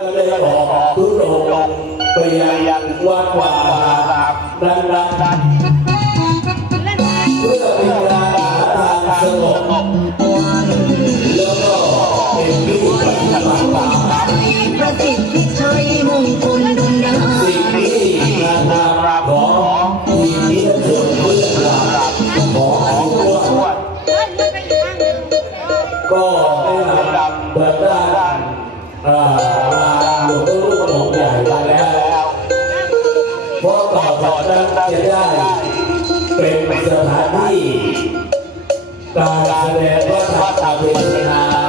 ก็เลยบอกทุโรงไปยังวัดว่ารารังรัง ต่อไปนั้นจะได้ เป็นสถานที่การแสดงวัฒนธรรมเวทนา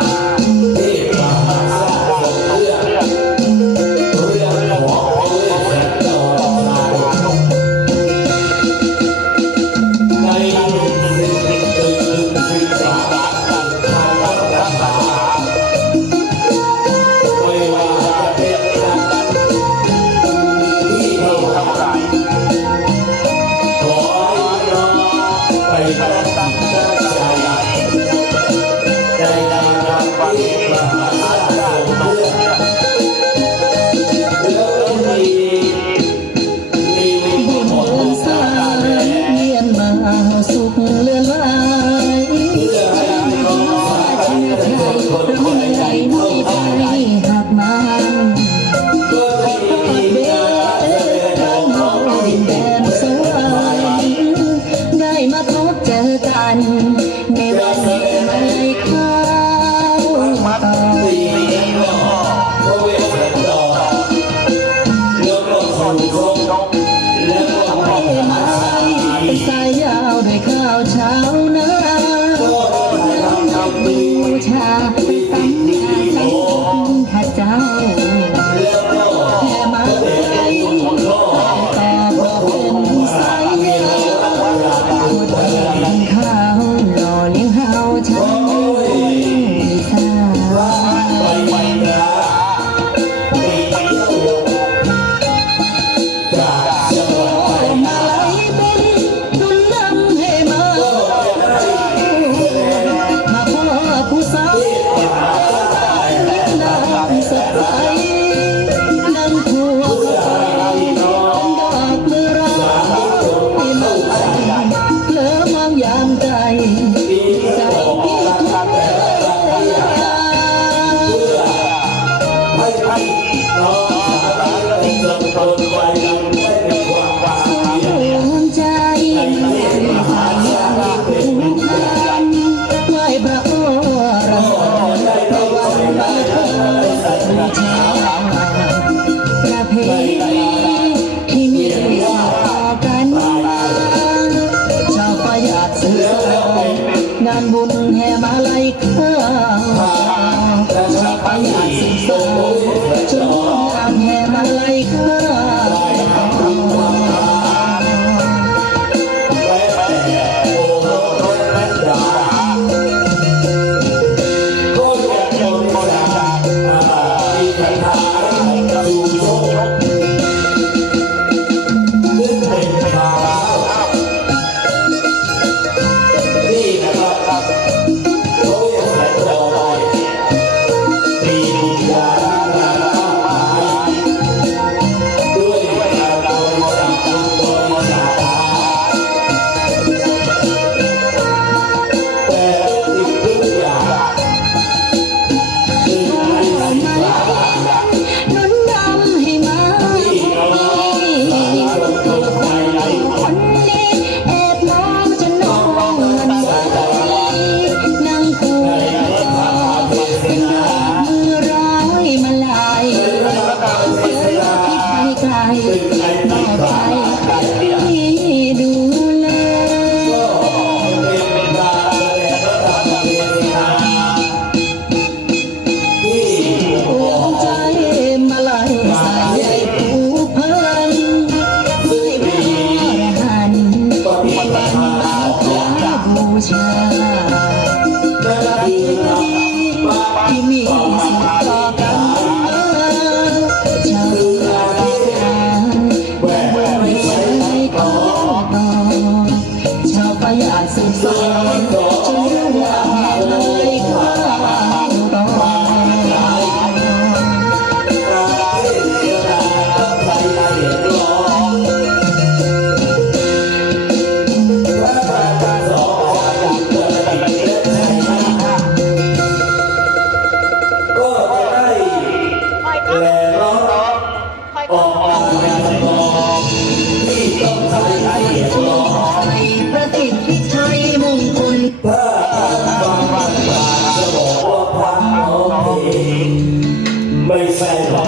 Bye. ทอ